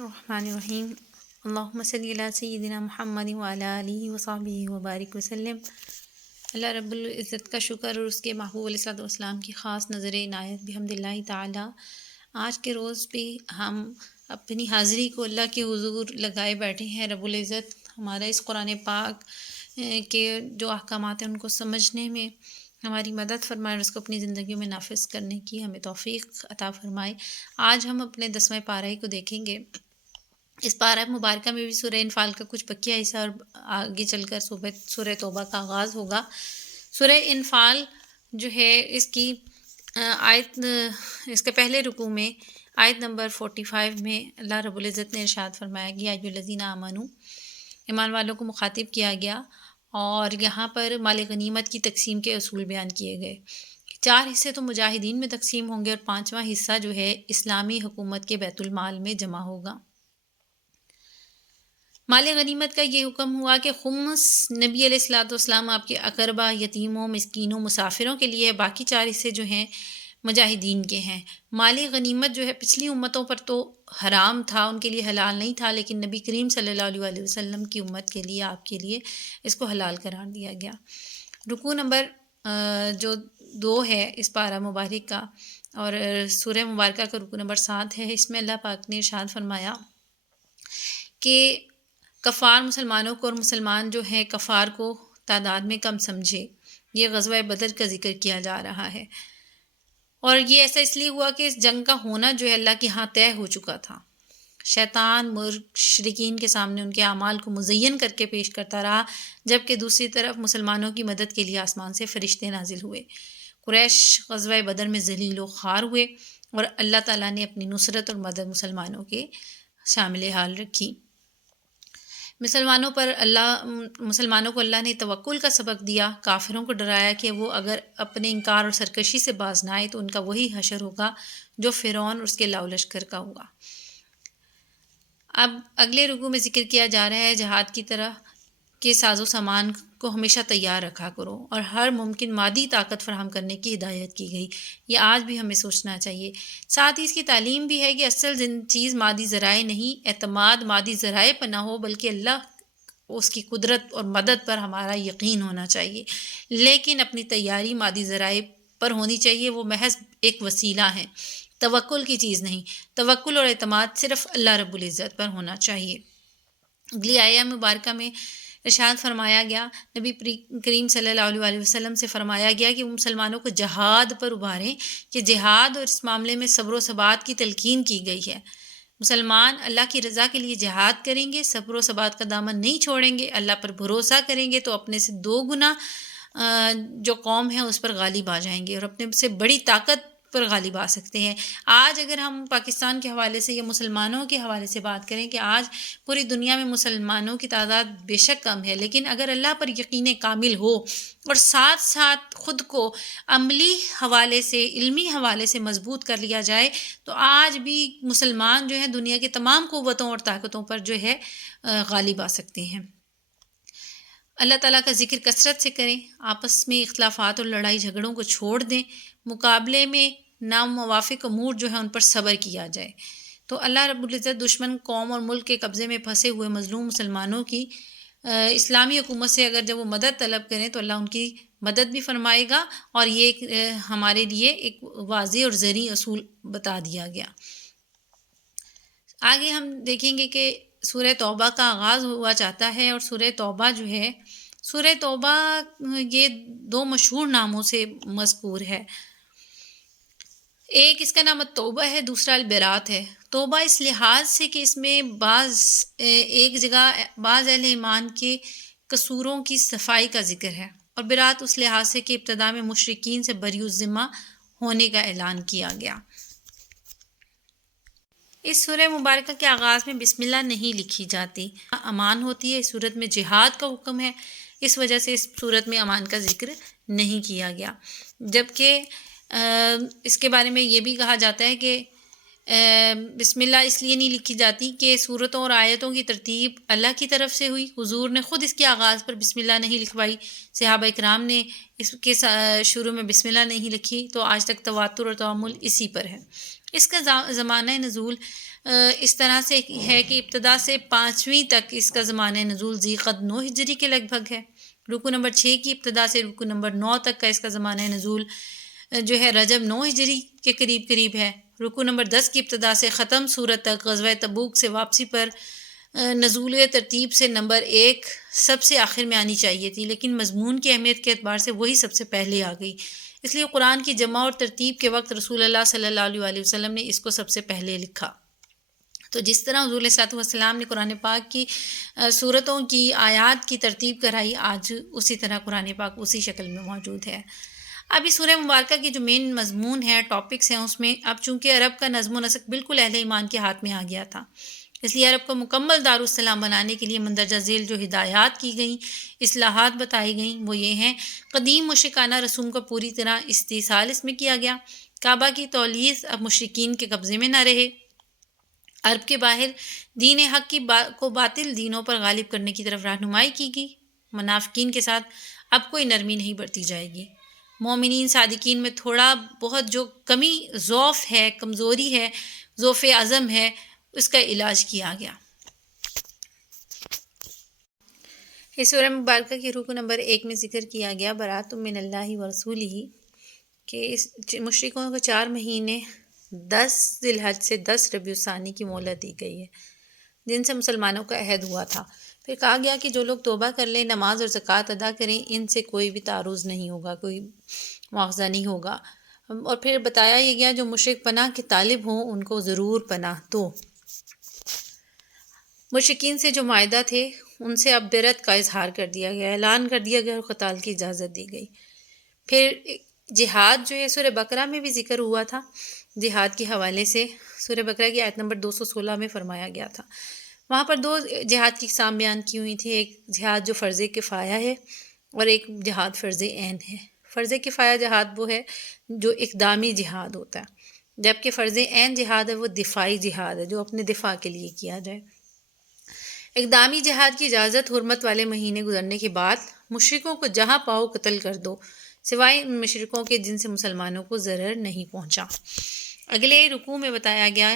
الرحمن الرحیم اللہم صلی علی سیدنا محمد وعلی آلہ وصحبہ وبارک وسلم۔ اللہ رب العزت کا شکر اور اس کے محبوب علیہ الصلوۃ والسلام کی خاص نظر عنایت بحمد اللہ تعالی۔ آج کے روز بھی ہم اپنی حاضری کو اللہ کے حضور لگائے بیٹھے ہیں۔ رب العزت ہمارا اس قرآن پاک کے جو احکامات ہیں ان کو سمجھنے میں ہماری مدد فرمائے اور اس کو اپنی زندگیوں میں نافذ کرنے کی ہمیں توفیق عطا فرمائے۔ آج ہم اپنے 10ویں پارہ کو دیکھیں گے۔ اس پارہ مبارکہ میں بھی سورہ انفال کا کچھ بقیہ حصہ اور آگے چل کر سورہ توبہ کا آغاز ہوگا۔ سورہ انفال جو ہے اس کی اس کے پہلے رکوع میں آیت نمبر 45 میں اللہ رب العزت نے ارشاد فرمایا کہ ایھا الذین آمنوا، ایمان والوں کو مخاطب کیا گیا، اور یہاں پر مال غنیمت کی تقسیم کے اصول بیان کیے گئے۔ 4 حصے تو مجاہدین میں تقسیم ہوں گے اور 5واں حصہ جو ہے اسلامی حکومت کے بیت المال میں جمع ہوگا۔ مال غنیمت کا یہ حکم ہوا کہ خمس نبی علیہ الصلوۃ والسلام آپ کے اقربا، یتیموں، مسکینوں، مسافروں کے لیے ہے، باقی 4 حصے جو ہیں مجاہدین کے ہیں۔ مال غنیمت جو ہے پچھلی امتوں پر تو حرام تھا، ان کے لیے حلال نہیں تھا، لیکن نبی کریم صلی اللہ علیہ وسلم کی امت کے لیے، آپ کے لیے اس کو حلال قرار دیا گیا۔ رکوع نمبر جو 2 ہے اس پارہ مبارک کا، اور سورہ مبارکہ کا رکوع نمبر 7 ہے، اس میں اللہ پاک نے ارشاد فرمایا کہ کفار مسلمانوں کو اور مسلمان جو ہیں کفار کو تعداد میں کم سمجھے۔ یہ غزوہ بدر کا ذکر کیا جا رہا ہے، اور یہ ایسا اس لیے ہوا کہ اس جنگ کا ہونا جو ہے اللہ کے ہاں طے ہو چکا تھا۔ شیطان مشرکین کے سامنے ان کے اعمال کو مزین کر کے پیش کرتا رہا، جبکہ دوسری طرف مسلمانوں کی مدد کے لیے آسمان سے فرشتے نازل ہوئے۔ قریش غزوہ بدر میں ذلیل و خوار ہوئے، اور اللہ تعالیٰ نے اپنی نصرت اور مدد مسلمانوں کے شامل حال رکھی۔ مسلمانوں کو اللہ نے توکل کا سبق دیا، کافروں کو ڈرایا کہ وہ اگر اپنے انکار اور سرکشی سے باز نہ آئے تو ان کا وہی حشر ہوگا جو فرعون اور اس کے لاؤ لشکر کا ہوگا۔ اب اگلے رکوع میں ذکر کیا جا رہا ہے جہاد کی طرح کہ ساز و سامان کو ہمیشہ تیار رکھا کرو، اور ہر ممکن مادی طاقت فراہم کرنے کی ہدایت کی گئی۔ یہ آج بھی ہمیں سوچنا چاہیے۔ ساتھ ہی اس کی تعلیم بھی ہے کہ اصل چیز مادی ذرائع نہیں، اعتماد مادی ذرائع پر نہ ہو، بلکہ اللہ اس کی قدرت اور مدد پر ہمارا یقین ہونا چاہیے، لیکن اپنی تیاری مادی ذرائع پر ہونی چاہیے۔ وہ محض ایک وسیلہ ہے، توکل کی چیز نہیں۔ توکل اور اعتماد صرف اللہ رب العزت پر ہونا چاہیے۔ اگلی آیہ مبارکہ میں ارشاد فرمایا گیا، نبی کریم صلی اللہ علیہ وسلم سے فرمایا گیا کہ وہ مسلمانوں کو جہاد پر ابھاریں، کہ جہاد اور اس معاملے میں صبر و ثبات کی تلقین کی گئی ہے۔ مسلمان اللہ کی رضا کے لیے جہاد کریں گے، صبر و ثبات کا دامن نہیں چھوڑیں گے، اللہ پر بھروسہ کریں گے تو اپنے سے 2 گنا جو قوم ہے اس پر غالب آ جائیں گے، اور اپنے سے بڑی طاقت پر غالب آ سکتے ہیں۔ آج اگر ہم پاکستان کے حوالے سے یا مسلمانوں کے حوالے سے بات کریں کہ آج پوری دنیا میں مسلمانوں کی تعداد بے شک کم ہے، لیکن اگر اللہ پر یقین کامل ہو اور ساتھ ساتھ خود کو عملی حوالے سے، علمی حوالے سے مضبوط کر لیا جائے تو آج بھی مسلمان جو ہیں دنیا کے تمام قوتوں اور طاقتوں پر جو ہے غالب آ سکتے ہیں۔ اللہ تعالیٰ کا ذکر کثرت سے کریں، آپس میں اختلافات اور لڑائی جھگڑوں کو چھوڑ دیں، مقابلے میں ناموافق امور جو ہیں ان پر صبر کیا جائے، تو اللہ رب العزت دشمن قوم اور ملک کے قبضے میں پھنسے ہوئے مظلوم مسلمانوں کی اسلامی حکومت سے اگر جب وہ مدد طلب کریں تو اللہ ان کی مدد بھی فرمائے گا، اور یہ ہمارے لیے ایک واضح اور ذرعی اصول بتا دیا گیا۔ آگے ہم دیکھیں گے کہ سورہ توبہ کا آغاز ہوا چاہتا ہے، اور سورہ توبہ جو ہے، سورہ توبہ یہ 2 مشہور ناموں سے مذکور ہے۔ ایک اس کا نام توبہ ہے، دوسرا البرات ہے۔ توبہ اس لحاظ سے کہ اس میں ایک جگہ بعض اہل ایمان کے قصوروں کی صفائی کا ذکر ہے، اور برات اس لحاظ سے کہ ابتدا میں مشرکین سے بری الذمہ ہونے کا اعلان کیا گیا۔ اس سورہ مبارکہ کے آغاز میں بسم اللہ نہیں لکھی جاتی، امان ہوتی ہے۔ اس صورت میں جہاد کا حکم ہے، اس وجہ سے اس صورت میں امان کا ذکر نہیں کیا گیا، جبکہ اس کے بارے میں یہ بھی کہا جاتا ہے کہ بسم اللہ اس لیے نہیں لکھی جاتی کہ صورتوں اور آیتوں کی ترتیب اللہ کی طرف سے ہوئی، حضور نے خود اس کے آغاز پر بسم اللہ نہیں لکھوائی، صحابہ اکرام نے اس کے شروع میں بسم اللہ نہیں لکھی، تو آج تک تواتر اور تعامل اسی پر ہے۔ اس کا زمانہ نزول اس طرح سے ہے کہ ابتدا سے 5ویں تک اس کا زمانہ نزول ذیقعد 9 ہجری کے لگ بھگ ہے۔ رکوع نمبر 6 کی ابتدا سے رکوع نمبر 9 تک کا اس کا زمانہ نزول جو ہے رجب 9 ہجری کے قریب ہے۔ رکوع نمبر 10 کی ابتدا سے ختم صورت تک غزوہ تبوک سے واپسی پر نزول ترتیب سے نمبر 1 سب سے آخر میں آنی چاہیے تھی، لیکن مضمون کی اہمیت کے اعتبار سے وہی سب سے پہلے آ گئی، اس لیے قرآن کی جمع اور ترتیب کے وقت رسول اللہ صلی اللہ علیہ وسلم نے اس کو سب سے پہلے لکھا۔ تو جس طرح حضور صلی اللہ علیہ وسلم نے قرآن پاک کی صورتوں کی آیات کی ترتیب کرائی، آج اسی طرح قرآن پاک اسی شکل میں موجود ہے۔ اب اس سورہ مبارکہ کی جو مین مضمون ہے، ٹاپکس ہیں، اس میں اب چونکہ عرب کا نظم و نسق بالکل اہل ایمان کے ہاتھ میں آ گیا تھا، اس لیے عرب کو مکمل دارالسلام بنانے کے لیے مندرجہ ذیل جو ہدایات کی گئیں، اصلاحات بتائی گئیں، وہ یہ ہیں: قدیم مشرکانہ رسوم کا پوری طرح استحصال اس میں کیا گیا، کعبہ کی تولیث اب مشرکین کے قبضے میں نہ رہے، عرب کے باہر دین حق کو باطل دینوں پر غالب کرنے کی طرف رہنمائی کی گئی، منافقین کے ساتھ اب کوئی نرمی نہیں برتی جائے گی، مومنین صادقین میں تھوڑا بہت جو کمی ضعف ہے، کمزوری ہے، ضعف عزم ہے، اس کا علاج کیا گیا۔ اس سورہ مبارکہ کی رکوع نمبر 1 میں ذکر کیا گیا برات من اللہ و رسولہ کہ اس مشرکوں کو 4 مہینے 10 ذی الحج سے 10 ربیع الثانی کی مہلت دی گئی ہے، جن سے مسلمانوں کا عہد ہوا تھا۔ پھر کہا گیا کہ جو لوگ توبہ کر لیں، نماز اور زکوٰۃ ادا کریں، ان سے کوئی بھی تعرض نہیں ہوگا، کوئی مواخذہ نہیں ہوگا۔ اور پھر بتایا یہ گیا جو مشرک پناہ کے طالب ہوں ان کو ضرور پناہ دو۔ مشرکین سے جو معاہدہ تھے ان سے اب برت کا اظہار کر دیا گیا، اعلان کر دیا گیا اور قتال کی اجازت دی گئی۔ پھر جہاد جو ہے سورہ بقرہ میں بھی ذکر ہوا تھا، جہاد کے حوالے سے سورہ بقرہ کی آیت نمبر 216 میں فرمایا گیا تھا۔ وہاں پر 2 جہاد کی اقسام بیان کی ہوئی تھی، ایک جہاد جو فرض کفایہ ہے اور ایک جہاد فرض عین ہے۔ فرض کفایہ جہاد وہ ہے جو اقدامی جہاد ہوتا ہے، جبکہ فرض عین جہاد ہے وہ دفاعی جہاد ہے جو اپنے دفاع کے لیے کیا جائے۔ اقدامی جہاد کی اجازت حرمت والے مہینے گزرنے کے بعد مشرکوں کو جہاں پاؤ قتل کر دو، سوائے ان مشرکوں کے جن سے مسلمانوں کو ضرر نہیں پہنچا۔ اگلے رکوع میں بتایا گیا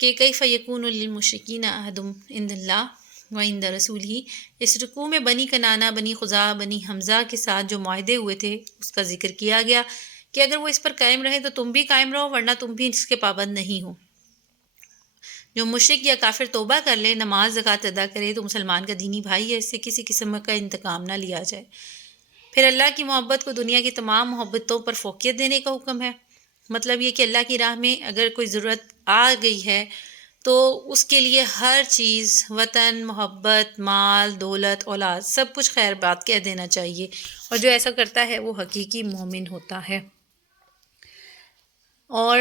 کہ کیف یکون للمشرکین عہد عند اللہ وعند رسولہ۔ اس رکوع میں بنی کنانہ، بنی خزاعہ، بنی حمزہ کے ساتھ جو معاہدے ہوئے تھے اس کا ذکر کیا گیا کہ اگر وہ اس پر قائم رہے تو تم بھی قائم رہو، ورنہ تم بھی اس کے پابند نہیں ہو۔ جو مشرک یا کافر توبہ کر لے، نماز زکوٰۃ ادا کرے تو مسلمان کا دینی بھائی ہے، اس سے کسی قسم کا انتقام نہ لیا جائے۔ پھر اللہ کی محبت کو دنیا کی تمام محبتوں پر فوقیت دینے کا حکم ہے، مطلب یہ کہ اللہ کی راہ میں اگر کوئی ضرورت آ گئی ہے تو اس کے لیے ہر چیز، وطن، محبت، مال، دولت، اولاد، سب کچھ خیر بات کہہ دینا چاہیے، اور جو ایسا کرتا ہے وہ حقیقی مومن ہوتا ہے۔ اور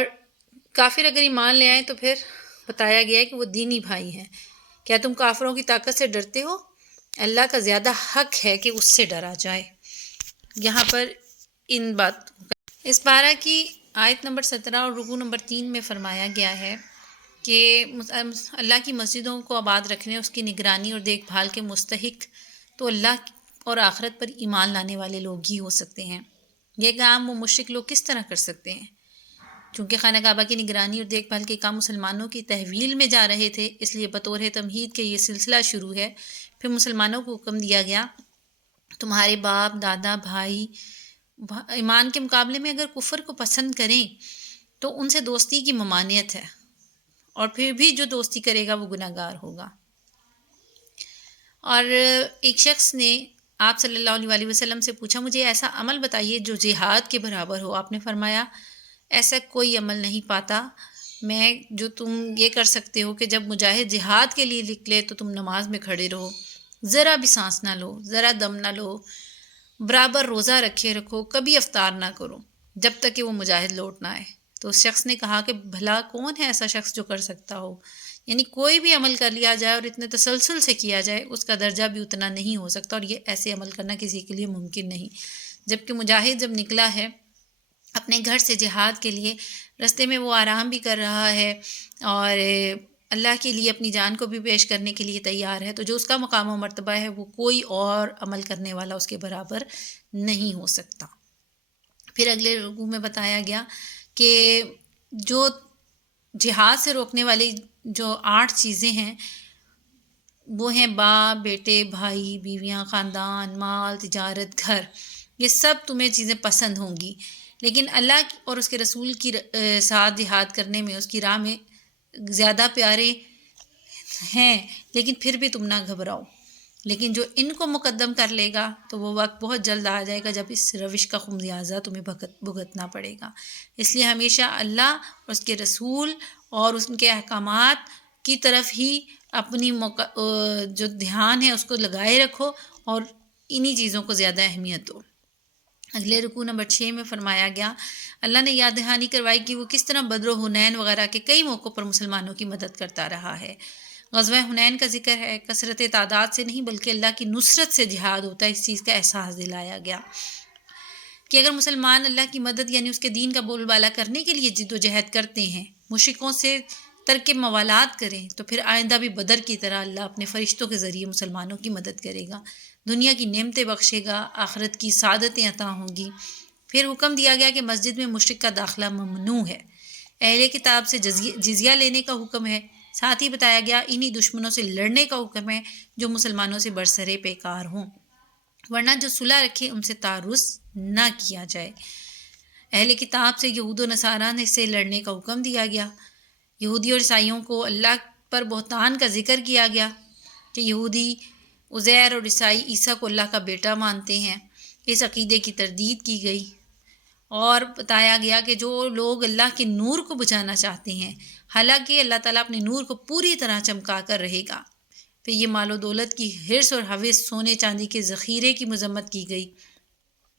کافر اگر ایمان لے آئیں تو پھر بتایا گیا ہے کہ وہ دینی بھائی ہیں۔ کیا تم کافروں کی طاقت سے ڈرتے ہو؟ اللہ کا زیادہ حق ہے کہ اس سے ڈرا جائے۔ یہاں پر ان باتوں کا اس پارہ کی آیت نمبر 17 اور رکوع نمبر 3 میں فرمایا گیا ہے کہ اللہ کی مسجدوں کو آباد رکھنے، اس کی نگرانی اور دیکھ بھال کے مستحق تو اللہ اور آخرت پر ایمان لانے والے لوگ ہی ہو سکتے ہیں۔ یہ کام وہ مشرک لوگ کس طرح کر سکتے ہیں؟ چونکہ خانہ کعبہ کی نگرانی اور دیکھ بھال کے کام مسلمانوں کی تحویل میں جا رہے تھے، اس لیے بطور تمہید کے یہ سلسلہ شروع ہے۔ پھر مسلمانوں کو حکم دیا گیا تمہارے باپ، دادا، بھائی ایمان کے مقابلے میں اگر کفر کو پسند کریں تو ان سے دوستی کی ممانعت ہے، اور پھر بھی جو دوستی کرے گا وہ گناہ گار ہوگا۔ اور ایک شخص نے آپ صلی اللہ علیہ وسلم سے پوچھا مجھے ایسا عمل بتائیے جو جہاد کے برابر ہو۔ آپ نے فرمایا ایسا کوئی عمل نہیں پاتا میں جو تم یہ کر سکتے ہو کہ جب مجاہد جہاد کے لیے نکلے تو تم نماز میں کھڑے رہو، ذرا بھی سانس نہ لو، ذرا دم نہ لو، برابر روزہ رکھو، کبھی افطار نہ کرو جب تک کہ وہ مجاہد لوٹ نہ آئے۔ تو اس شخص نے کہا کہ بھلا کون ہے ایسا شخص جو کر سکتا ہو؟ یعنی کوئی بھی عمل کر لیا جائے اور اتنے تسلسل سے کیا جائے اس کا درجہ بھی اتنا نہیں ہو سکتا، اور یہ ایسے عمل کرنا کسی کے لیے ممکن نہیں۔ جبکہ مجاہد جب نکلا ہے اپنے گھر سے جہاد کے لیے، رستے میں وہ آرام بھی کر رہا ہے اور اللہ کے لیے اپنی جان کو بھی پیش کرنے کے لیے تیار ہے، تو جو اس کا مقام و مرتبہ ہے وہ کوئی اور عمل کرنے والا اس کے برابر نہیں ہو سکتا۔ پھر اگلے رکوع میں بتایا گیا کہ جو جہاد سے روکنے والی جو 8 چیزیں ہیں وہ ہیں باپ، بیٹے، بھائی، بیویاں، خاندان، مال، تجارت، گھر. یہ سب تمہیں چیزیں پسند ہوں گی، لیکن اللہ اور اس کے رسول کی ساتھ جہاد کرنے میں، اس کی راہ میں زیادہ پیارے ہیں، لیکن پھر بھی تم نہ گھبراؤ. لیکن جو ان کو مقدم کر لے گا تو وہ وقت بہت جلد آ جائے گا جب اس روش کا خمیازہ تمہیں بھگتنا پڑے گا. اس لیے ہمیشہ اللہ اور اس کے رسول اور ان کے احکامات کی طرف ہی اپنی جو دھیان ہے اس کو لگائے رکھو اور انہی چیزوں کو زیادہ اہمیت دو. اگلے رکوع نمبر 6 میں فرمایا گیا، اللہ نے یاد دہانی کروائی کہ وہ کس طرح بدر و حنین وغیرہ کے کئی موقعوں پر مسلمانوں کی مدد کرتا رہا ہے. غزوہ حنین کا ذکر ہے، کثرت تعداد سے نہیں بلکہ اللہ کی نصرت سے جہاد ہوتا ہے. اس چیز کا احساس دلایا گیا کہ اگر مسلمان اللہ کی مدد یعنی اس کے دین کا بول بالا کرنے کے لیے جد و جہد کرتے ہیں، مشرکوں سے ترک موالات کریں، تو پھر آئندہ بھی بدر کی طرح اللہ اپنے فرشتوں کے ذریعے مسلمانوں کی مدد کرے گا، دنیا کی نعمتیں بخشے گا، آخرت کی سعادتیں عطا ہوں گی. پھر حکم دیا گیا کہ مسجد میں مشرک کا داخلہ ممنوع ہے. اہل کتاب سے جزیہ لینے کا حکم ہے. ساتھ ہی بتایا گیا انہی دشمنوں سے لڑنے کا حکم ہے جو مسلمانوں سے برسرے پیکار ہوں، ورنہ جو صلح رکھے ان سے تعرض نہ کیا جائے. اہل کتاب سے یہود و نصارہ سے لڑنے کا حکم دیا گیا. یہودی اور عیسائیوں کو اللہ پر بہتان کا ذکر کیا گیا کہ یہودی عزیر اور عیسائی عیسیٰ کو اللہ کا بیٹا مانتے ہیں. اس عقیدے کی تردید کی گئی اور بتایا گیا کہ جو لوگ اللہ کے نور کو بجھانا چاہتے ہیں، حالانکہ اللہ تعالیٰ اپنے نور کو پوری طرح چمکا کر رہے گا. پھر یہ مال و دولت کی حرص اور ہوس، سونے چاندی کے ذخیرے کی مذمت کی گئی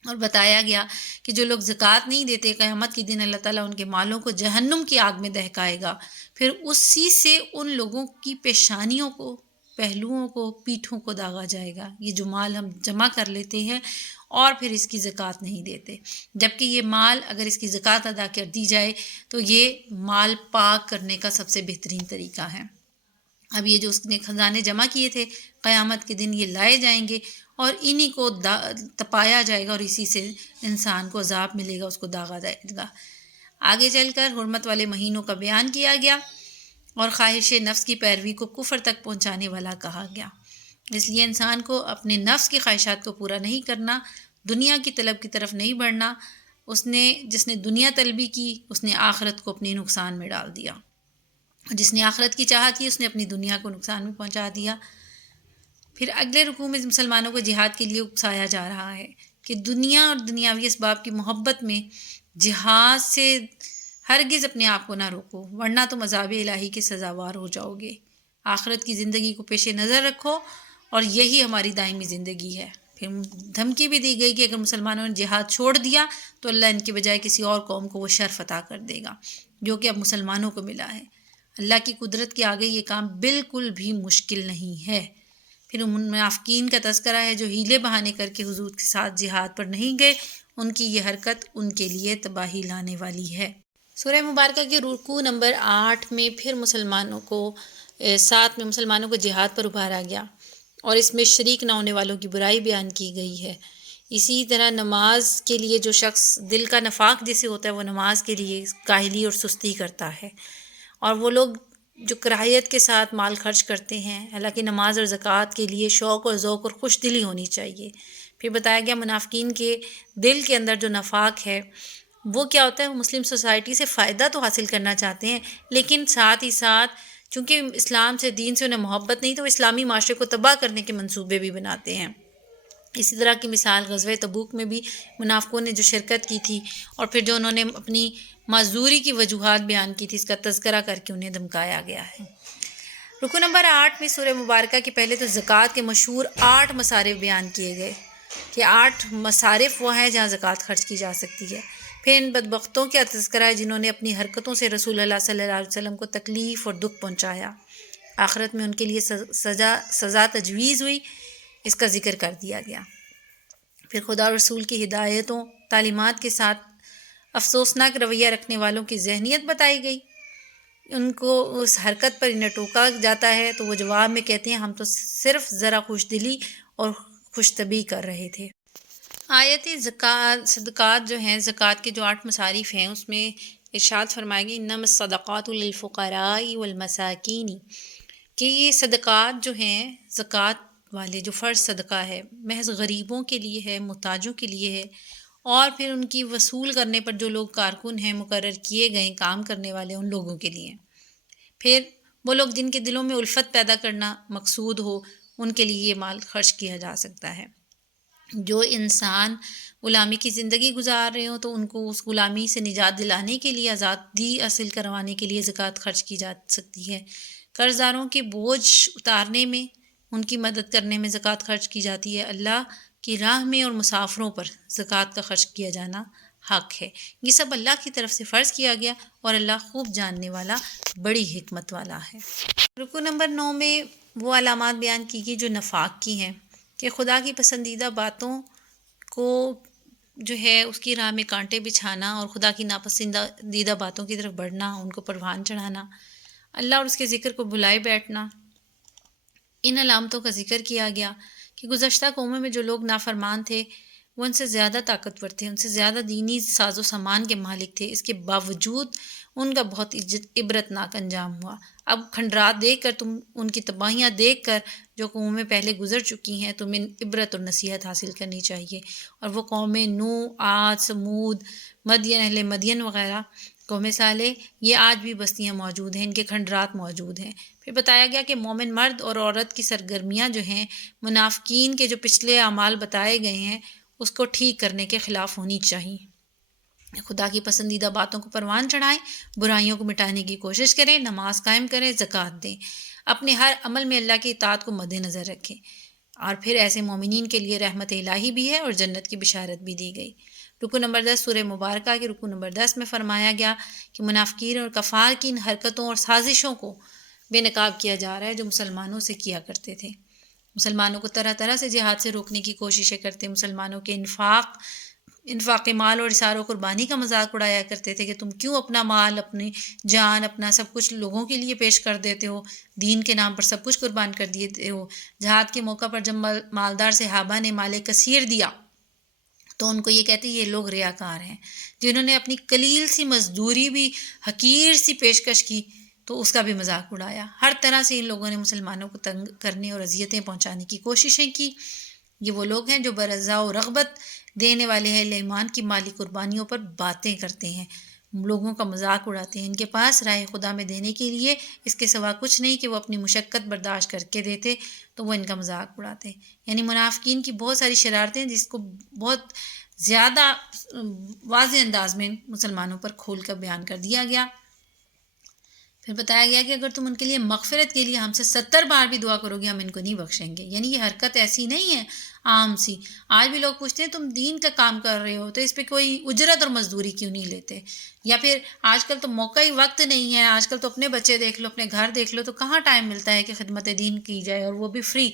اور بتایا گیا کہ جو لوگ زکوٰۃ نہیں دیتے، قیامت کے دن اللہ تعالیٰ ان کے مالوں کو جہنم کی آگ میں دہکائے گا. پھر اسی سے ان لوگوں کی پیشانیوں کو، پہلوؤں کو، پیٹھوں کو داغا جائے گا. یہ جو مال ہم جمع کر لیتے ہیں اور پھر اس کی زکوٰۃ نہیں دیتے، جبکہ یہ مال اگر اس کی زکوٰۃ ادا کر دی جائے تو یہ مال پاک کرنے کا سب سے بہترین طریقہ ہے. اب یہ جو اس نے خزانے جمع کیے تھے، قیامت کے دن یہ لائے جائیں گے اور انہی کو تپایا جائے گا اور اسی سے انسان کو عذاب ملے گا، اس کو داغا جائے گا. آگے چل کر حرمت والے مہینوں کا بیان کیا گیا اور خواہش نفس کی پیروی کو کفر تک پہنچانے والا کہا گیا. اس لیے انسان کو اپنے نفس کی خواہشات کو پورا نہیں کرنا، دنیا کی طلب کی طرف نہیں بڑھنا. جس نے دنیا طلبی کی اس نے آخرت کو اپنے نقصان میں ڈال دیا، جس نے آخرت کی چاہت کی اس نے اپنی دنیا کو نقصان میں پہنچا دیا. پھر اگلے رکوع میں مسلمانوں کو جہاد کے لیے اکسایا جا رہا ہے کہ دنیا اور دنیاوی اسباب کی محبت میں جہاد سے ہرگز اپنے آپ کو نہ روکو، ورنہ تم عذاب الہی کے سزاوار ہو جاؤ گے. آخرت کی زندگی کو پیش نظر رکھو اور یہی ہماری دائمی زندگی ہے. پھر دھمکی بھی دی گئی کہ اگر مسلمانوں نے جہاد چھوڑ دیا تو اللہ ان کے بجائے کسی اور قوم کو وہ شرف عطا کر دے گا، جو کہ اب مسلمانوں کو ملا ہے. اللہ کی قدرت کے آگے یہ کام بالکل بھی مشکل نہیں ہے. پھر ان منافقین کا تذکرہ ہے جو ہیلے بہانے کر کے حضور کے ساتھ جہاد پر نہیں گئے، ان کی یہ حرکت ان کے لیے تباہی لانے والی ہے. سورہ مبارکہ کے رکوع نمبر 8 میں پھر مسلمانوں کو جہاد پر ابھارا گیا اور اس میں شریک نہ ہونے والوں کی برائی بیان کی گئی ہے. اسی طرح نماز کے لیے جو شخص دل کا نفاق جیسے ہوتا ہے وہ نماز کے لیے کاہلی اور سستی کرتا ہے، اور وہ لوگ جو کراہیت کے ساتھ مال خرچ کرتے ہیں، حالانکہ نماز اور زکوٰۃ کے لیے شوق اور ذوق اور خوش دلی ہونی چاہیے. پھر بتایا گیا منافقین کے دل کے اندر جو نفاق ہے وہ کیا ہوتا ہے، وہ مسلم سوسائٹی سے فائدہ تو حاصل کرنا چاہتے ہیں، لیکن ساتھ ہی ساتھ چونکہ اسلام سے، دین سے انہیں محبت نہیں، تو وہ اسلامی معاشرے کو تباہ کرنے کے منصوبے بھی بناتے ہیں. اسی طرح کی مثال غزوہ تبوک میں بھی منافقوں نے جو شرکت کی تھی اور پھر جو انہوں نے اپنی معذوری کی وجوہات بیان کی تھی، اس کا تذکرہ کر کے انہیں دھمکایا گیا ہے. رکوع نمبر 8 میں سورہ مبارکہ کے پہلے تو زکوٰۃ کے مشہور 8 مصارف بیان کیے گئے کہ 8 مصارف وہ ہیں جہاں زکوٰۃ خرچ کی جا سکتی ہے. پھر ان بدبختوں کا تذکرہ ہے جنہوں نے اپنی حرکتوں سے رسول اللہ صلی اللہ علیہ وسلم کو تکلیف اور دکھ پہنچایا. آخرت میں ان کے لیے سزا تجویز ہوئی، اس کا ذکر کر دیا گیا. پھر خدا اور رسول کی ہدایتوں، تعلیمات کے ساتھ افسوسناک رویہ رکھنے والوں کی ذہنیت بتائی گئی. ان کو اس حرکت پر انہیں ٹوکا جاتا ہے تو وہ جواب میں کہتے ہیں ہم تو صرف ذرا خوش دلی اور خوش طبعی کر رہے تھے. آیت صدقات جو ہیں، زکوٰۃ کے جو 8 مصارف ہیں، اس میں ارشاد فرمائے گی انما الصدقات للفقراء والمساکین، کہ یہ صدقات جو ہیں زکوٰۃ والے جو فرض صدقہ ہے محض غریبوں کے لیے ہے، محتاجوں کے لیے ہے، اور پھر ان کی وصول کرنے پر جو لوگ کارکن ہیں مقرر کیے گئے کام کرنے والے ان لوگوں کے لیے، پھر وہ لوگ جن کے دلوں میں الفت پیدا کرنا مقصود ہو ان کے لیے یہ مال خرچ کیا جا سکتا ہے۔ جو انسان غلامی کی زندگی گزار رہے ہوں تو ان کو اس غلامی سے نجات دلانے کے لیے آزادی حاصل کروانے کے لیے زکوٰۃ خرچ کی جا سکتی ہے۔ قرض داروں کے بوجھ اتارنے میں، ان کی مدد کرنے میں زکوٰۃ خرچ کی جاتی ہے۔ اللہ کی راہ میں اور مسافروں پر زکوٰۃ کا خرچ کیا جانا حق ہے۔ یہ سب اللہ کی طرف سے فرض کیا گیا اور اللہ خوب جاننے والا، بڑی حکمت والا ہے۔ رکو نمبر 9 میں وہ علامات بیان کی گئی جو نفاق کی ہیں، کہ خدا کی پسندیدہ باتوں کو جو ہے اس کی راہ میں کانٹے بچھانا اور خدا کی ناپسندیدہ باتوں کی طرف بڑھنا، ان کو پروان چڑھانا، اللہ اور اس کے ذکر کو بھلائے بیٹھنا۔ ان علامتوں کا ذکر کیا گیا کہ گزشتہ قوموں میں جو لوگ نافرمان تھے وہ ان سے زیادہ طاقتور تھے، ان سے زیادہ دینی ساز و سامان کے مالک تھے، اس کے باوجود ان کا بہت عبرتناک انجام ہوا۔ اب کھنڈرات دیکھ کر، تم ان کی تباہیاں دیکھ کر جو قومیں پہلے گزر چکی ہیں، تمہیں عبرت اور نصیحت حاصل کرنی چاہیے۔ اور وہ قومیں نوح، عاد، سمود، مدین، اہل مدین وغیرہ، قوم صالح، یہ آج بھی بستیاں موجود ہیں، ان کے کھنڈرات موجود ہیں۔ پھر بتایا گیا کہ مومن مرد اور عورت کی سرگرمیاں جو ہیں منافقین کے جو پچھلے اعمال بتائے گئے ہیں اس کو ٹھیک کرنے کے خلاف ہونی چاہیے۔ خدا کی پسندیدہ باتوں کو پروان چڑھائیں، برائیوں کو مٹانے کی کوشش کریں، نماز قائم کریں، زکوٰۃ دیں، اپنے ہر عمل میں اللہ کی اطاعت کو مد نظر رکھیں۔ اور پھر ایسے مومنین کے لیے رحمت الہی بھی ہے اور جنت کی بشارت بھی دی گئی۔ رکو نمبر 10 سورہ مبارکہ کے رکو نمبر 10 میں فرمایا گیا کہ منافقین اور کفار کی ان حرکتوں اور سازشوں کو بے نقاب کیا جا رہا ہے جو مسلمانوں سے کیا کرتے تھے۔ مسلمانوں کو طرح طرح سے جہاد سے روکنے کی کوششیں کرتے، مسلمانوں کے انفاق مال اور اثار و قربانی کا مذاق اڑایا کرتے تھے کہ تم کیوں اپنا مال، اپنی جان، اپنا سب کچھ لوگوں کے لیے پیش کر دیتے ہو، دین کے نام پر سب کچھ قربان کر دیتے ہو۔ جہاد کے موقع پر جب مالدار صحابہ نے مال کثیر دیا تو ان کو یہ کہتے یہ لوگ ریاکار ہیں، جنہوں نے اپنی قلیل سی مزدوری بھی حقیر سی پیشکش کی تو اس کا بھی مذاق اڑایا۔ ہر طرح سے ان لوگوں نے مسلمانوں کو تنگ کرنے اور اذیتیں پہنچانے کی کوششیں کی۔ یہ وہ لوگ ہیں جو برضا و رغبت دینے والے اہل ایمان کی مالی قربانیوں پر باتیں کرتے ہیں، لوگوں کا مذاق اڑاتے ہیں۔ ان کے پاس راہ خدا میں دینے کے لیے اس کے سوا کچھ نہیں کہ وہ اپنی مشقت برداشت کر کے دیتے تو وہ ان کا مذاق اڑاتے ہیں۔ یعنی منافقین کی بہت ساری شرارتیں جس کو بہت زیادہ واضح انداز میں مسلمانوں پر کھول کر بیان کر دیا گیا۔ پھر بتایا گیا کہ اگر تم ان کے لیے مغفرت کے لیے ہم سے 70 بار بھی دعا کرو گے ہم ان کو نہیں بخشیں گے۔ یعنی یہ حرکت ایسی نہیں ہے عام سی۔ آج بھی لوگ پوچھتے ہیں تم دین کا کام کر رہے ہو تو اس پہ کوئی اجرت اور مزدوری کیوں نہیں لیتے، یا پھر آج کل تو موقع ہی وقت نہیں ہے، آج کل تو اپنے بچے دیکھ لو، اپنے گھر دیکھ لو، تو کہاں ٹائم ملتا ہے کہ خدمت دین کی جائے اور وہ بھی فری،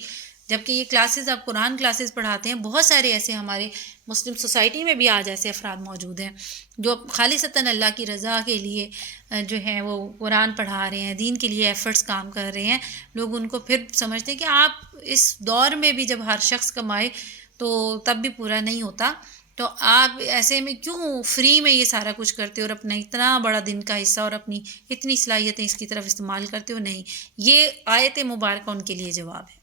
جبکہ یہ کلاسز آپ قرآن کلاسز پڑھاتے ہیں۔ بہت سارے ایسے ہمارے مسلم سوسائٹی میں بھی آج ایسے افراد موجود ہیں جو خالصتاً اللہ کی رضا کے لیے جو ہیں وہ قرآن پڑھا رہے ہیں، دین کے لیے ایفرٹس کام کر رہے ہیں۔ لوگ ان کو پھر سمجھتے ہیں کہ آپ اس دور میں بھی جب ہر شخص کمائے تو تب بھی پورا نہیں ہوتا، تو آپ ایسے میں کیوں فری میں یہ سارا کچھ کرتے ہو اور اپنا اتنا بڑا دن کا حصہ اور اپنی اتنی صلاحیتیں اس کی طرف استعمال کرتے ہو؟ نہیں، یہ آیت مبارکہ ان کے لیے جواب ہے۔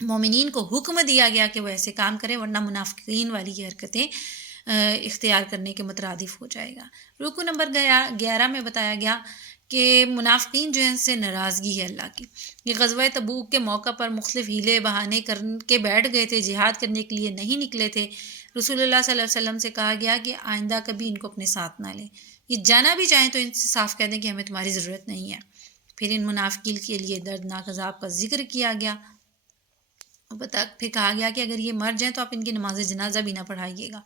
مومنین کو حکم دیا گیا کہ وہ ایسے کام کریں ورنہ منافقین والی یہ حرکتیں اختیار کرنے کے مترادف ہو جائے گا۔ رکو نمبر 11 میں بتایا گیا کہ منافقین جو ہیں ان سے ناراضگی ہے اللہ کی۔ یہ غزوہ تبوک کے موقع پر مختلف ہیلے بہانے کر کے بیٹھ گئے تھے، جہاد کرنے کے لیے نہیں نکلے تھے۔ رسول اللہ صلی اللہ علیہ وسلم سے کہا گیا کہ آئندہ کبھی ان کو اپنے ساتھ نہ لیں، یہ جانا بھی چاہیں تو ان سے صاف کہہ دیں کہ ہمیں تمہاری ضرورت نہیں ہے۔ پھر ان منافقین کے لیے دردناک عذاب کا ذکر کیا گیا، پھر کہا گیا کہ اگر یہ مر جائیں تو آپ ان کی نماز جنازہ بھی نہ پڑھائیے گا۔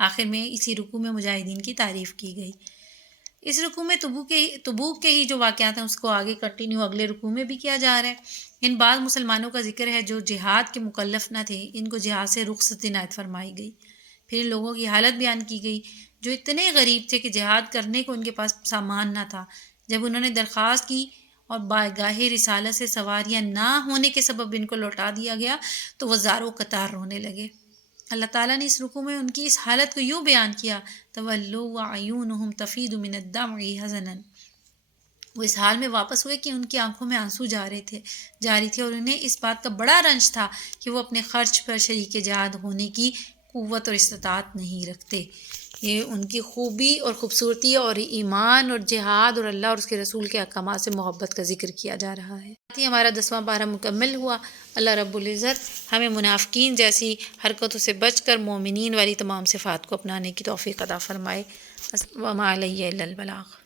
آخر میں اسی رکوع میں مجاہدین کی تعریف کی گئی۔ اس رکوع میں تبوک کے ہی جو واقعات ہیں اس کو آگے کنٹینیو اگلے رکوع میں بھی کیا جا رہا ہے۔ ان بعض مسلمانوں کا ذکر ہے جو جہاد کے مکلف نہ تھے، ان کو جہاد سے رخصت عنایت فرمائی گئی۔ پھر ان لوگوں کی حالت بیان کی گئی جو اتنے غریب تھے کہ جہاد کرنے کو ان کے پاس سامان نہ تھا۔ جب انہوں نے درخواست کی اور بارگاہ رسالت سے سواریاں نہ ہونے کے سبب ان کو لوٹا دیا گیا تو وہ زاروں قطار رونے لگے۔ اللہ تعالیٰ نے اس رکوع میں ان کی اس حالت کو یوں بیان کیا، تولوا وعیونہم تفیض من الدمع حزنا، وہ اس حال میں واپس ہوئے کہ ان کی آنکھوں میں آنسو جاری تھے اور انہیں اس بات کا بڑا رنج تھا کہ وہ اپنے خرچ پر شریک جہاد ہونے کی قوت اور استطاعت نہیں رکھتے۔ یہ ان کی خوبی اور خوبصورتی اور ایمان اور جہاد اور اللہ اور اس کے رسول کے احکامات سے محبت کا ذکر کیا جا رہا ہے۔ ہمارا 10واں پارہ مکمل ہوا۔ اللہ رب العزت ہمیں منافقین جیسی حرکتوں سے بچ کر مومنین والی تمام صفات کو اپنانے کی توفیق عطا فرمائے۔ وما علیہ الا البلاغ۔